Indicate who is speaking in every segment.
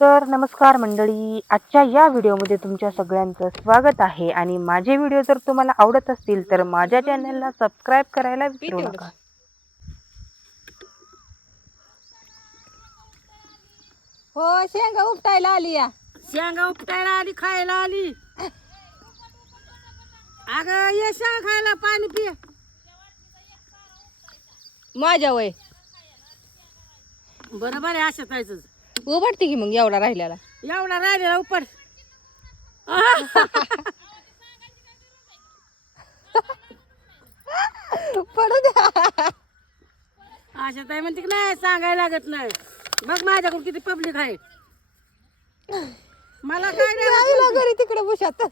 Speaker 1: तर नमस्कार मंडळी. आजच्या या व्हिडिओमध्ये तुमच्या सगळ्यांचं स्वागत आहे आणि माझे व्हिडिओ जर तुम्हाला आवडत असतील तर माझ्या चॅनलला सबस्क्राईब करायला विसरू नका.
Speaker 2: हो शेंगा उपटायला आली या.
Speaker 3: शेंगा उपटायला आली खायला आली. अगं ये शेंगा खायला पाणी पिय
Speaker 2: माझ्या वय.
Speaker 3: बरोबर आहे असं जायचं
Speaker 2: उभटते की मग एवढा राहिलेला?
Speaker 3: एवढा राहिलेला उपट
Speaker 2: पडू द्या.
Speaker 3: अशा ताई म्हणते की नाही सांगायला लागत नाही. बघ माझ्याकडून किती पब्लिक आहे. मला काय नाही
Speaker 2: घरी तिकडे बुशात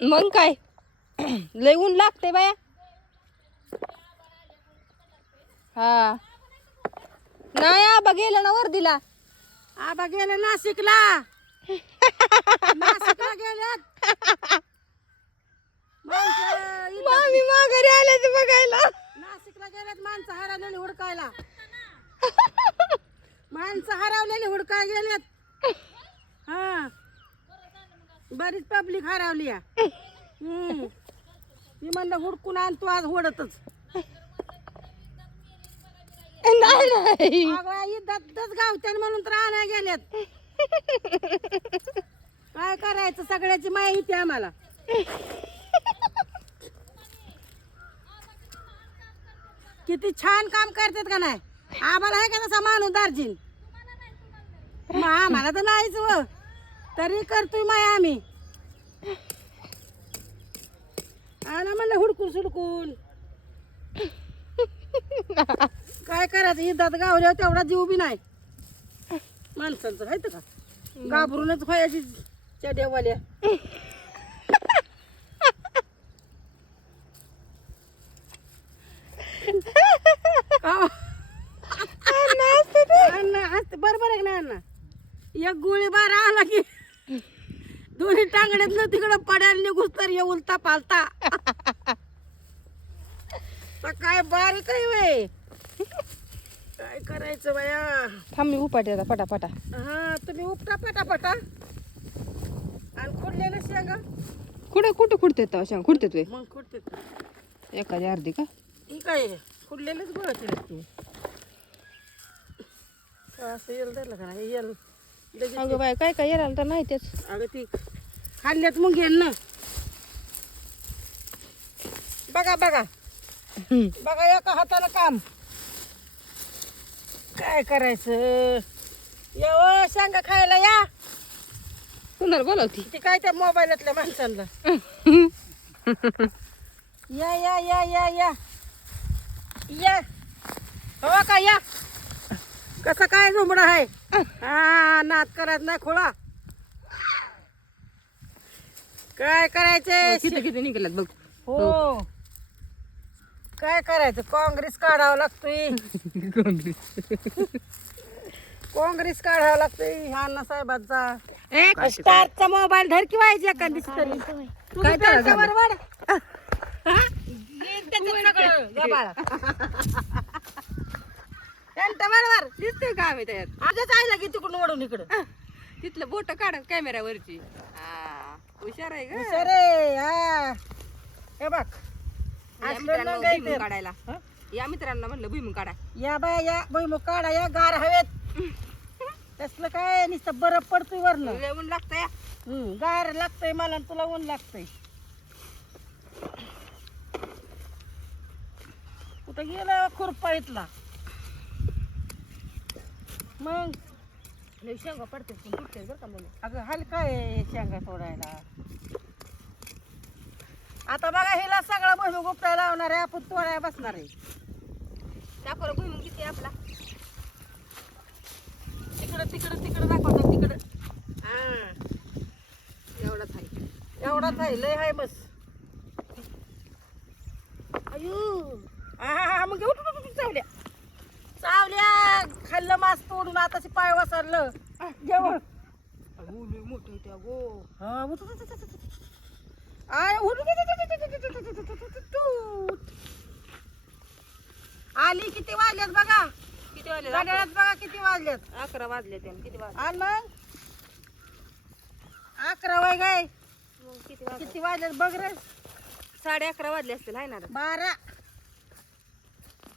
Speaker 2: मग काय? लय ऊन लागते बाया. हा. नाही आबा गेला ना वर्दीला.
Speaker 3: आबा गेले नाशिकला. नाशिकला गेल्यात माणसं इथं-
Speaker 2: मामी माघारी आल्याच बघायला.
Speaker 3: नाशिकला गेल्यात माणसं हरवलेली हुडकायला. माणसं हरवलेली हुडकाय गेल्यात हा. बरीच पब्लिक हरवली या. हम्म. मी म्हणलं हुडकून आणतो आज हुडतच.
Speaker 2: नाही नाही.
Speaker 3: गावच्यान म्हणून तर आणाय गेल्यात. काय करायचं सगळ्याची माहिती आम्हाला. किती छान काम करतात का नाही? आम्हाला आहे का तसा माणूस दार्जिन? मग आम्हाला तर नाहीच व. तरी करतोय माय आम्ही. आणा म्हणलं हुडकून सुडकून. काय करायचं? इदात गावल्यावर तेवढा जीव बी नाही. माणसांचं माहीत का? घाबरूनच व्हायची त्या देवाल्या. का? अण्णा असते. बरोबर आहे नाही अण्णा? एक गोळी बार आला की. दोन्ही टांगड्यातलं तिकडं पडायला निघूस तर ये उलता पालता काय बारीक आहे वे काय करायचं बाया?
Speaker 2: थांब मी उपाटे आता पटापटा
Speaker 3: हा तुम्ही उपटा पटापटा आणि खुडलेलं शेंगा?
Speaker 2: कुठे कुठे खुडते तो सांग खुडते तू
Speaker 3: मग खुडते
Speaker 2: एखादी अर्धी का?
Speaker 3: ही काय? खुडलेलंच गोळाचे लागते असं येल धरलं का नाही? येल.
Speaker 2: अगं बाय काय काय येणार तर नाही तेच.
Speaker 3: अगं ती खाल्ल्यात मग येईल ना. बघा बघा. बघा एका हाताला काम. काय करायचं? या सांगा खायला या.
Speaker 2: कुणाला बोलावती?
Speaker 3: ती काय त्या मोबाईलातल्या माणसांना? या या या या या. या. हो का या. कसं काय झुंबडा आहे? हा नात करत नाही खोळा. काय करायचे
Speaker 2: किती किती निघाल्यात बघ.
Speaker 3: हो. काय करायचं? काँग्रेस काढावं लागतोय. काँग्रेस. काढावं लागतोय. अण्णा साहेबांचा. स्टारचा मोबाईल धर की व्हायची एखादी तरी काय त्याच्यावर वाढ. हा? येईन त्याच्यात सगळं गबाळ. त्यांच्या बरोबर
Speaker 2: दिसतंय का आम्ही त्यात
Speaker 3: आजच आयला की तिकडून ओढून इकडं.
Speaker 2: तिथलं बोट काढ कॅमेऱ्यावरची. हुशार आहे ग.
Speaker 3: अरे हा. हे बघ.
Speaker 2: या
Speaker 3: असलं
Speaker 2: मित्रांनो
Speaker 3: नंग आहे
Speaker 2: भुईमुग
Speaker 3: ते.
Speaker 2: काढायला.
Speaker 3: हं?
Speaker 2: या मित्रांनो म्हणलं भुईमुग काढा.
Speaker 3: या बाय या भुईमुग काढा या गार हवेत. तसलं काय नुसतं बरं पडतोय वरनं.
Speaker 2: लय ऊन लागतंय?
Speaker 3: हम्म, गार लागतंय मला आणि तुला ऊन लागतंय. कुठं गेला खुरपा इथला? मग?
Speaker 2: लय शेंगा पडते पण तुटते बरं का मग
Speaker 3: अगं हलका आहे शेंगा सोडायला आता बघा हिला सगळा भुईमुग उपटायला लावणार आहे आपण तोडायला बसणार आहे.
Speaker 2: दाखव भुईमुग किती आहे आपला.
Speaker 3: तिकडं तिकडं तिकडं दाखवतात तिकडं. हा.
Speaker 2: एवढाच आहे
Speaker 3: एवढाच आहे लय आहे बस. अयो हा हा, हा मग उठ उठ, उठ चावल्या चावल्या खाल्लं मास तोडून आताशी पाय वसरलं जेवण
Speaker 2: मोठं त्या गो
Speaker 3: हा उठ, उठ, उठ, उठ, उठ, उठ. आय, उठ, उठ, उठ, उठ, उठ, उठ, उठ, उठ, उठ, उठ, उठ, उठ. आली किती वाजल्यात बघा
Speaker 2: किती वाजले
Speaker 3: घड्याळात बघा किती वाजल्यात
Speaker 2: अकरा वाजले ते किती वाजले
Speaker 3: आणि मग अकरा वाय गाय
Speaker 2: मग किती वाजले
Speaker 3: किती वाजल्यात बघ रे
Speaker 2: साडे अकरा वाजले असतील हाय ना रे?
Speaker 3: बारा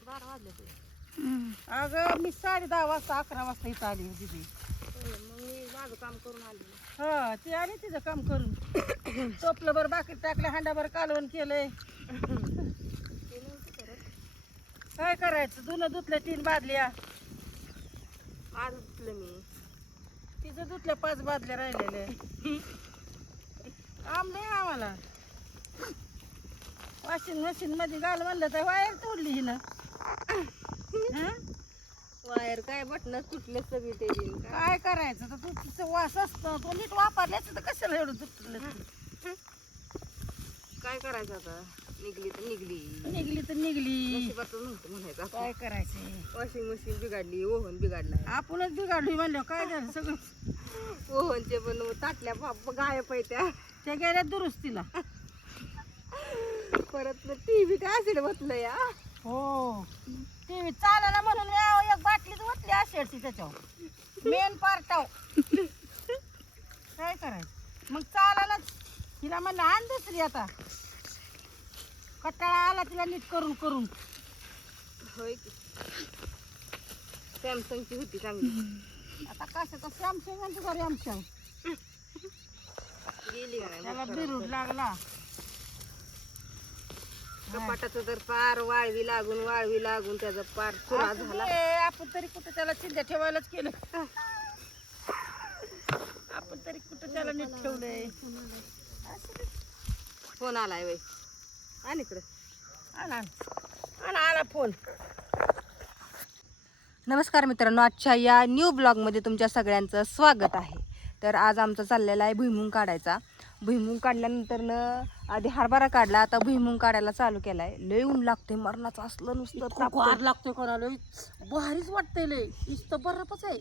Speaker 2: बारा वाजले ते
Speaker 3: अगं मी साडे दहा वाजता अकरा वाजता इथं आली होती ती.
Speaker 2: मग मी माझं काम करून आले.
Speaker 3: हा ती आली तिचं काम करून. टोपलं बरं बाकी टाकलं हांडाभर कालवण केलंय. काय करायचं? धुणं धुतलं तीन बादल्या.
Speaker 2: आज उठलं मी.
Speaker 3: तिचं धुतल्या पाच बादल्या राहिलेले काम नाही आम्हाला. वॉशिंग मशीन मध्ये घाल म्हणलं तर वायर तोडली हिनं?
Speaker 2: वायर काय बटन तुटले सगळे ते काय.
Speaker 3: करायचं? तर तू तिचं वास असतं. तो नीट वापरल्याच तर कशाला एवढं धुतलं
Speaker 2: काय करायचं आता? निघली तर निघली.
Speaker 3: निघली तर निघली.
Speaker 2: नव्हतं म्हणायचं आपण.
Speaker 3: काय करायचं
Speaker 2: वॉशिंग मशीन बिघडली ओव्हन बिघडलाय
Speaker 3: आपणच बिघडलोय म्हणलं काय झालं सगळं?
Speaker 2: ओव्हनचे पण ताटल्या बाप गायब आहे त्या
Speaker 3: त्या गेल्या दुरुस्तीला.
Speaker 2: परत टीव्ही काय असेल बसलं या.
Speaker 3: हो. टी व्ही चालायला म्हणून या- एक बाटलीच ओतली असेल त्याच्यावर. मेन पार्टाव काय करायचं? मग चालायलाच. तिला म्हणलं आण दुसरी आता. कटाळा आला तिला नीट करून करून.
Speaker 2: होय की. सॅमसंगची होती चांगली.
Speaker 3: आता कसं तर सॅमसंग आणि तुझा रॅमसंग
Speaker 2: गेली का नाही?
Speaker 3: त्याला बिरूड लागला.
Speaker 2: कपाटाचं तर पार वाळवी लागून वाळवी लागून त्याचा पार चुरा झाला.
Speaker 3: आपण तरी कुठं त्याला चिंध्या ठेवायलाच केलं? आपण तरी कुठं त्याला नीट ठेवलंय.
Speaker 2: फोन आलाय वय आणि इकडं.
Speaker 3: आला आला आला फोन.
Speaker 1: नमस्कार मित्रांनो आजच्या या न्यू ब्लॉगमध्ये तुमच्या सगळ्यांचं स्वागत आहे. तर आज आमचा चाललेला आहे भुईमुंग काढायचा. भुईमुंग काढल्यानंतरनं आधी हरभरा काढला आता भुईमुंग काढायला चालू केलाय. लय ऊन लागते मरणाचं असलं नुसतं
Speaker 3: खूप
Speaker 1: तापतंय.
Speaker 3: वार लागतोय कोणाला भारीच वाटतंय लय. नुसतं बर्फच आहे.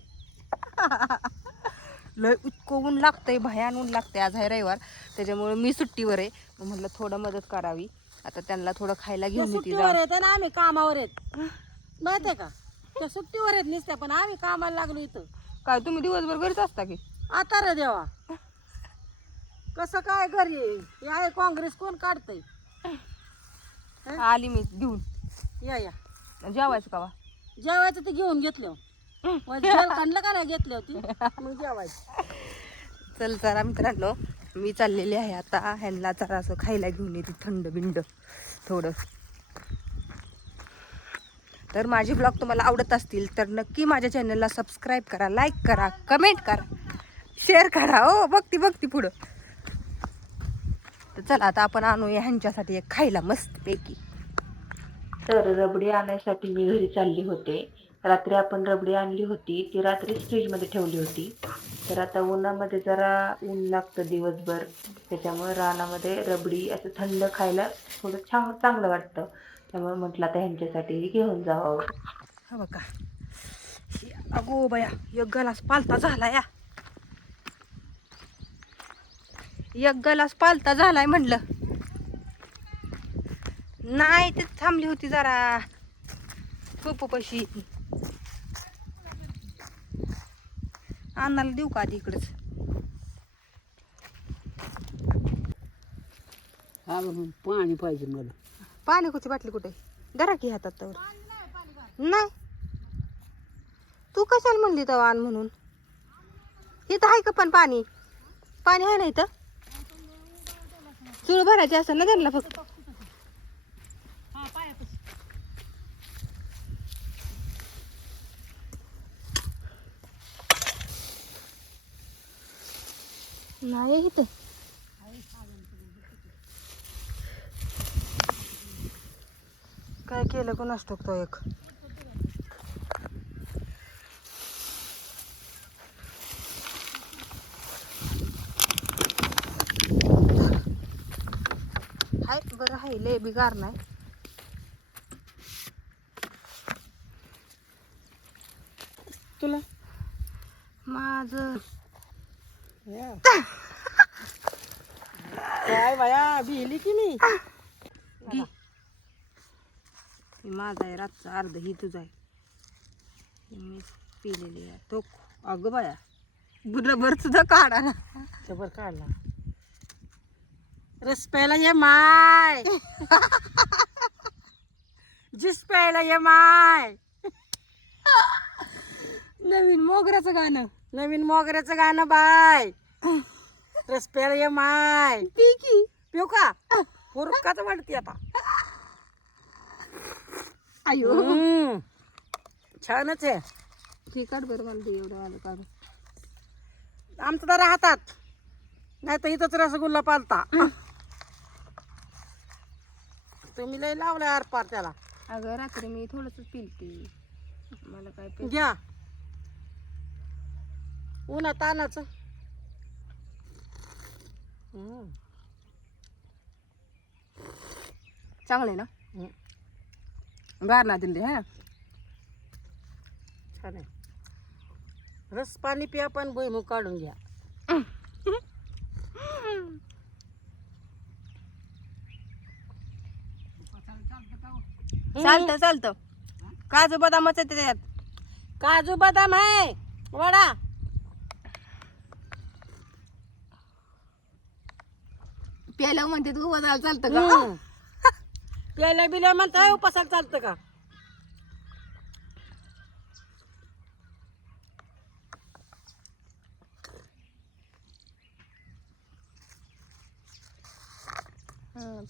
Speaker 1: लय इतकं ऊन लागतंय भयान ऊन लागतंय आज आहे रविवार. त्याच्यामुळे मी सुट्टीवर आहे. मग म्हटलं थोडं मदत करावी. आता त्यांना थोडं खायला घेऊन येते
Speaker 3: सुट्टीवर. आहेत आणि आम्ही कामावर आहेत. माहितीये का? त्या सुट्टीवर आहेत नुसत्या पण आम्ही कामाला लागलो इथं.
Speaker 1: काय तुम्ही दिवसभर घरीच असता की?
Speaker 3: आता रे देवा. कसं काय घरी? हे आहे काँग्रेस कोण काढतंय?
Speaker 1: आली मी घेऊन.
Speaker 3: या या.
Speaker 1: जेवायचं कावा
Speaker 3: जेवायचं ते घेऊन घेतलं. काढलं का नाही घेतली होती? मग जेवायचं.
Speaker 1: चल जरा मित्रांनो मी चाललेली आहे आता. ह्यांना जरा असं खायला घेऊन येते थंड बिंड थोडं. तर माझे ब्लॉग तुम्हाला आवडत असतील तर नक्की माझ्या चॅनलला सबस्क्राईब करा लाईक करा कमेंट करा शेअर करा. हो बघती बघती पुढं. तर चला आता आपण आणूया ह्यांच्यासाठी एक खायला मस्तपैकी तर रबडी आणण्यासाठी मी घरी चालली होते. रात्री आपण रबडी आणली होती ती रात्रीच फ्रीजमध्ये ठेवली होती. तर आता उन्हामध्ये जरा ऊन लागतं दिवसभर त्याच्यामुळे रानामध्ये रबडी असं थंड खायला थोडं छान चांगलं वाटतं. त्यामुळे म्हटलं आता ह्यांच्यासाठी घेऊन जावं. हा बघा. अगो बया एक गलास पालता झाला या. एक गलास पालता झालाय म्हणलं. नाही ते थांबली होती जरा. पशी अन्नाला देऊ का आधी इकडंच?
Speaker 3: हा पाणी पाहिजे मला.
Speaker 1: पाण्याची बाटली कुठे? धरा की हातात तर नाही. तू कशाला म्हणली तर आण म्हणून? इथं आहे का पण पाणी? पाणी आहे ना इथं? चूळ भरायची असेल ना त्यांना फक्त. नाही इथे. काय केलं कोणास तो एक? हाय बरं आहे लय बिगार नाही
Speaker 3: तुला?
Speaker 1: माझ.
Speaker 3: काय बाया भिली की मी? माझा आहे रातचा अर्ध ही तुझा आहे. मी पिलेली आहे. तो अगं बाया
Speaker 2: रबर सुद्धा काढा ना.
Speaker 3: जबर काढला. रस प्यायला ये माय. जिस प्यायला ये माय.
Speaker 2: नवीन मोगऱ्याचं गाणं.
Speaker 3: नवीन मोगऱ्याचं गाणं बाय. रस प्यायला ये माय.
Speaker 2: पी की?
Speaker 3: पिऊ का? पुरकाच वाटते आता.
Speaker 2: अयो
Speaker 3: हम्म. छानच आहे.
Speaker 2: ते काढ बरं मला ते एवढं आलं काढून.
Speaker 3: आमचं तर राहतात. नाही तर इथंच रसगुल्ला पालता. तुम्ही लय लावलाय आर पार त्याला.
Speaker 2: अगं रात्री मी थोडंसं पिलते. मला काय
Speaker 3: घ्या. उन्हा तानाचं.
Speaker 2: चांगलं आहे ना?
Speaker 3: हम्म.
Speaker 2: गार ना दिले है?
Speaker 3: छान आहे. रस पाणी पिया पण भुईमुग काढून घ्या.
Speaker 2: चालतं चालतं. काजू बदामच आहे त्याच्यात.
Speaker 3: काजू बदाम आहे. वडा.
Speaker 2: प्यायला म्हणते तू बदाम चालतं का.
Speaker 3: प्यायला बिल्या म्हणताय उपासाला चालतं का?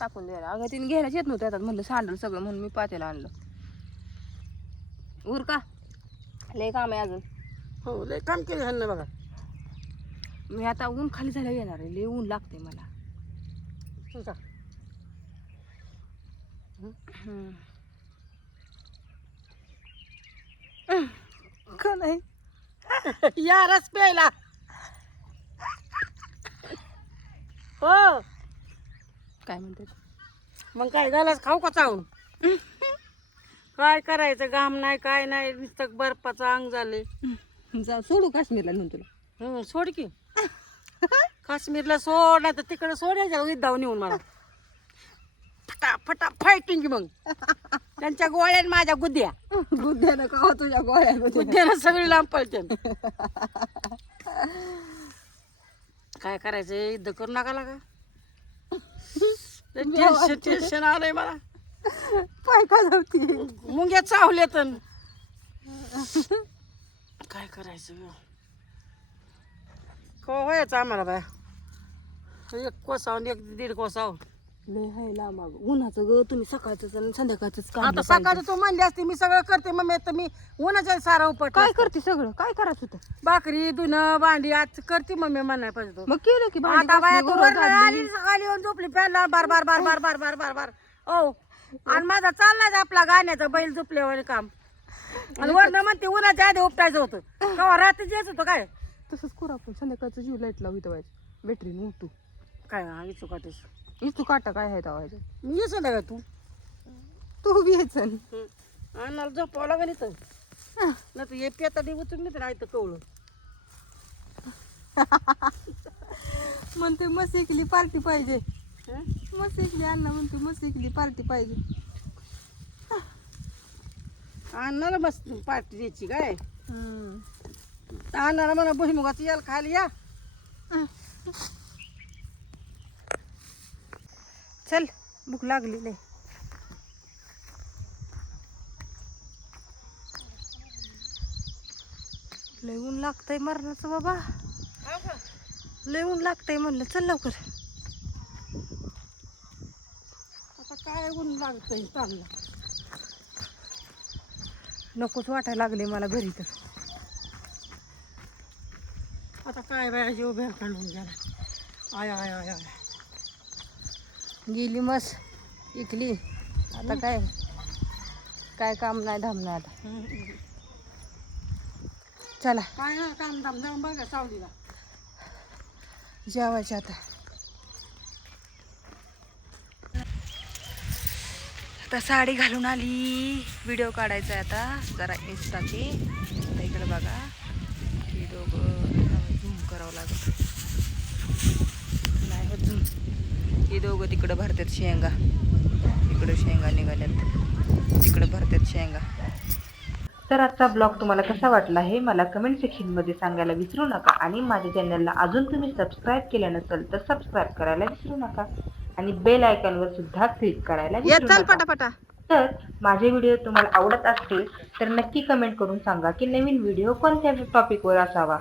Speaker 2: टाकून द्यायला. अगं तिने घ्यायलाच येत नव्हतं त्यात म्हणलं सांडलं सगळं म्हणून मी पातेला आणलं. उर का लय काम आहे अजून.
Speaker 3: हो लय काम केलं ह्यांना बघा.
Speaker 2: मी आता ऊन खाली झाल्यावर येणार आहे. लय ऊन लागते मला. हं. का नाही?
Speaker 3: या रस प्यायला. हो.
Speaker 2: काय म्हणते
Speaker 3: मग काय झालं खाऊ का चावून? काय करायचं? घाम नाही काय नाही. नुसतं बर्फाचं अंग झाले.
Speaker 2: जा सोडू काश्मीरला नेऊन तुला.
Speaker 3: हम्म, सोड की. काश्मीरला सोड नाही तर तिकडे सोडायचं विद्याव नेऊन मला. फटा फटा फायटिंग मग. त्यांच्या गोळ्या आणि माझ्या गुद्द्या
Speaker 2: बुद्ध्यानं का हो तुझ्या गोळ्या
Speaker 3: गुद्द्यानं सगळी लांब पळते काय करायचं? युद्ध करू नका लागा. टेन्शन टेन्शन आलंय मला.
Speaker 2: पाय का जाऊती
Speaker 3: मुंग्या चावले तर काय करायचं का व्हायचं आम्हाला बाय? एक कोसाव एक दीड कोसाव
Speaker 2: लय हाय लांब अगं. उन्हाचं ग तुम्ही सकाळचं आणि संध्याकाळच
Speaker 3: आता सकाळचं तू म्हणली असती मी सगळं करते मग तर मी उन्हाच्या सारा उपट
Speaker 2: काय करते सगळं? काय करायचं होतं?
Speaker 3: भाकरी धुणं भांडी आज करते मग मी म्हणाय पाहिजे तो
Speaker 2: मग केलं की भांडी
Speaker 3: आता बाया
Speaker 2: घासली,
Speaker 3: तू वरनं. आली सकाळी येऊन झोपली प्याला बार बार बार बार बार बार बार बार. ओ आणि माझा चाललाच आपला गाण्याचा बैल झोपल्यावर काम. आणि वरनं म्हणते उन्हाच्या आधी उपटायचं होतं. तेव्हा रात्री जेच होतं काय?
Speaker 2: तसंच करू आपण. संध्याकाळचं जीव लाइट लावू इथं व्हायचं बॅटरी उठू.
Speaker 3: काय हा इचू काटेस.
Speaker 2: इथू काटा काय आहे तवायचं
Speaker 3: मी येस का तू.
Speaker 2: तू बी यायचं
Speaker 3: अन्नाला झोपावं लागेल इथं. नाही तर हे पेता दे उचून नाही तर तर कवळं.
Speaker 2: म्हणते मस्त पार्टी पाहिजे? मस्त इकली अण्णा म्हणते मस्त पार्टी पाहिजे.
Speaker 3: अन्नाला मस्त पार्टी द्यायची काय. अन्नाला म्हणा भुईमुगाचं याल खायला या.
Speaker 2: चल भूक लागली लय. लय ऊन लागतंय मरणाचं बाबा. लय ऊन लागतंय म्हणलं चल लवकर.
Speaker 3: आता काय ऊन लागतंय चांगलं
Speaker 2: नकोच वाटायला लागले मला घरी तर.
Speaker 3: आता काय बाया जीव भेर काढून गेला. आय आय आय आय.
Speaker 2: गेली मस इकली. आता काय? काय काम नाही धाम नाही आता चला.
Speaker 3: काय ना काम धाम जाऊन बघा सावलीला.
Speaker 2: जेवायचे आता. आता साडी घालून आली. व्हिडिओ काढायचा आहे आता जरा इन्स्टाची. आता इकडे बघा. हे दोघं झूम करावं लागत हे दोघं तिकडं भरतात शेंगा. इकडं शेंगा निघाल्यात. तिकडे भरतात शेंगा.
Speaker 1: तर आजचा ब्लॉग तुम्हाला कसा वाटला हे मला कमेंट सेक्शनमध्ये सांगायला विसरू नका आणि माझ्या चॅनलला अजून तुम्ही सबस्क्राईब केलं नसेल तर सबस्क्राईब करायला विसरू नका. आणि बेल आयकॉनवर सुद्धा क्लिक करायला विसरू नका. तर माझे व्हिडिओ तुम्हाला आवडत असतील तर नक्की कमेंट करून सांगा की नवीन व्हिडिओ कोणत्या टॉपिकवर असावा.